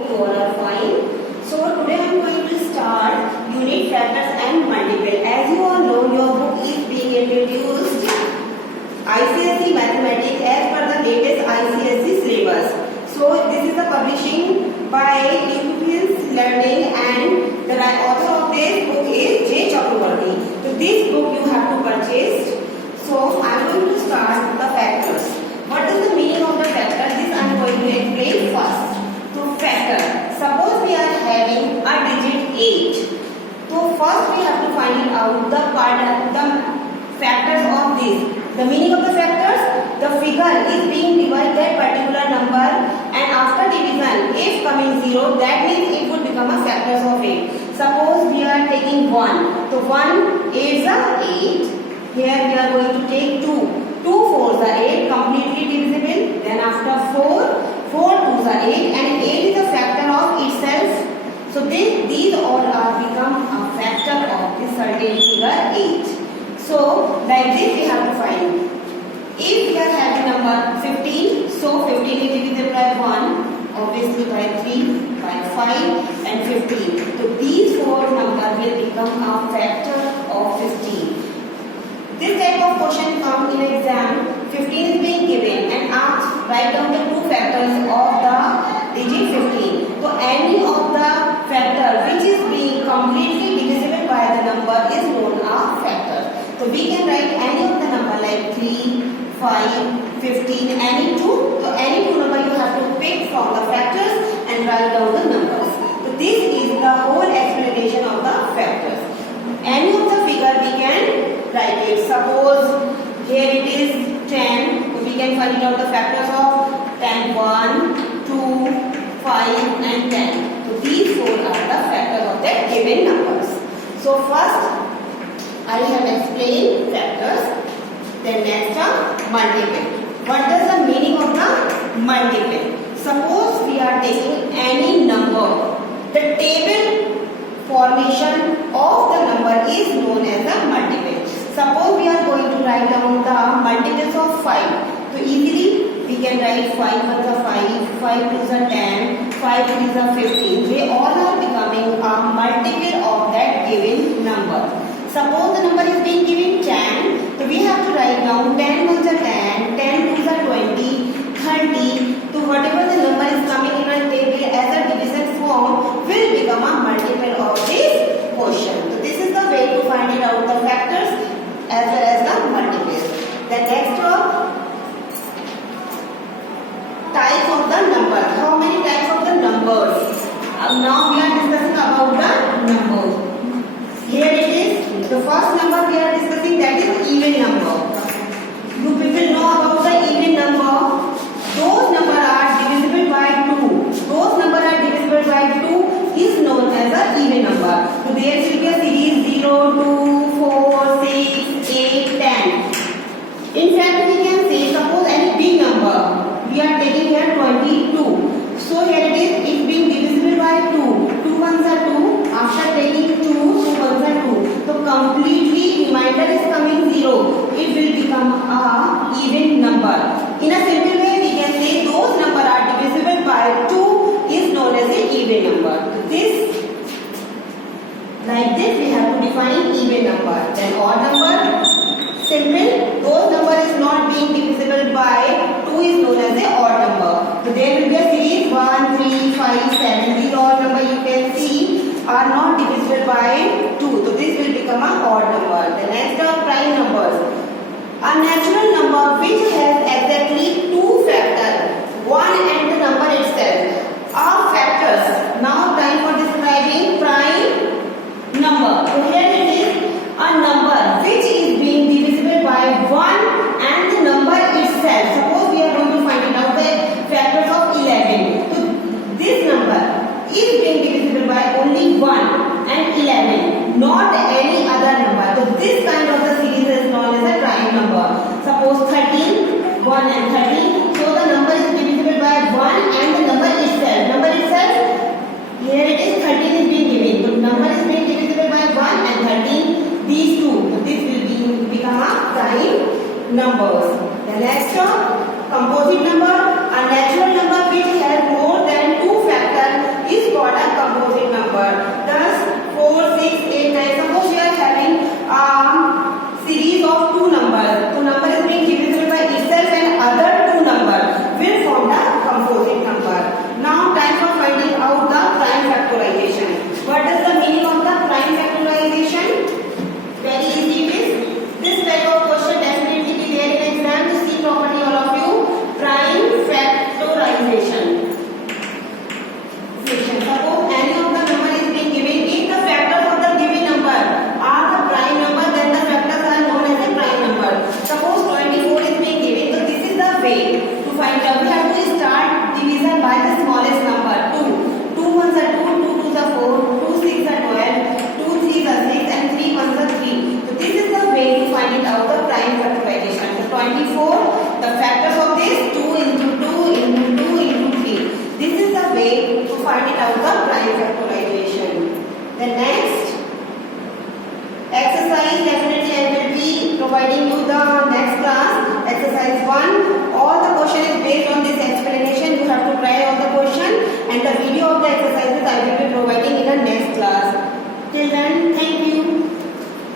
You all are fine. So today I am going to start unit factors and multiple. As you all know, your book is being introduced ICSE Mathematics as per the latest ICSE syllabus. So this is the publishing by Equivalence Learning and the author of this book is J. Chakravarti. So this book you have to purchase. So I am going to start the factors. What is the meaning of the factor? This I am going to explain first. So factor. Suppose we are having a digit 8. So first we have to find out the factors of this. The meaning of the factors, the figure is being divided that particular number and after division, if coming 0, that means it would become a factors of 8. Suppose we are taking 1. So 1 is a 8. Here we are going to take 2. 2 4s are 8, completely divisible. Then after 4, 4 2s are 8 and 8 is a factor of itself. So these all are become a factor of this certain figure 8. So like this we have to find. If we are having number 15, so 15 is divisible by 1, obviously by 3, by 5 and 15. So these four numbers will become a factor of 15. This type of question comes in exam. 15 is being given and asked write down the two factors of the digit 15. So any of the factor which is being completely divisible by the number is known as factor. So we can write any of the number like 3, 5, 15, any two. So any two number you have to pick from the factors and write down the numbers. So this is the whole explanation of the factors. Any of the figure we can write it. Suppose here it is 10. So we can find out the factors of 10, 1, 2, 5 and 10. So these four are the factors of the given numbers. So first I have explained factors. Then next multiple. What does the meaning of the multiple? Suppose we are taking any number. The table formation of the number is known as a multiple. Suppose we are going to write down the multiples of 5. So easily we can write 5 ones are 5, 5 twos are 10, 5 threes are 15. They all are becoming a multiple of that given number. Suppose the number is being given 10, so we have to write down 10 ones are 10, 10 twos are 20, 30. So whatever the number is coming in a table as a division form will become a multiple of this quotient. So this is the way to find it out the factors as well as the multiples. The next type of the number. How many types of the numbers? Now we are discussing about the numbers. Here it is. The first number we are discussing, that is even number. You people know about the even number. Those numbers are divisible by 2. Those numbers are divisible by 2 is known as an even number. So there will be a series 0, 2, 4, 6, 8, 10. In fact, we can say suppose any big number. We are taking here 22. So here it is, it being divisible by 2. 2 ones are 2. After taking 2, 2 ones are 2. So completely remainder is coming 0. It will become a even number. In a simple way, we can say those numbers are divisible by 2 is known as an even number. This, like this, we have to define even number. Then odd number, simple. Those number is not being divisible by 2 is known as an odd number. So there will be a series 1, 3, 5, 7. These odd number you can see are not divisible by 2. So this will become an odd number. The next are prime numbers. A natural number which has exactly two factors, 1 and the number itself, are factors. Now time for describing prime number. So here it is a number which is being divisible by 1 and the number itself. Suppose we are going to find out the factors of 11. So this number is being divisible by only 1 and 11, not any other number. So this kind of the series is known as a prime number. Suppose 13, 1 and 13. So the number is divisible by 1 and the providing you the next class, exercise 1. All the question is based on this explanation. You have to try all the question, and the video of the exercises I will be providing in the next class. Till then, thank you.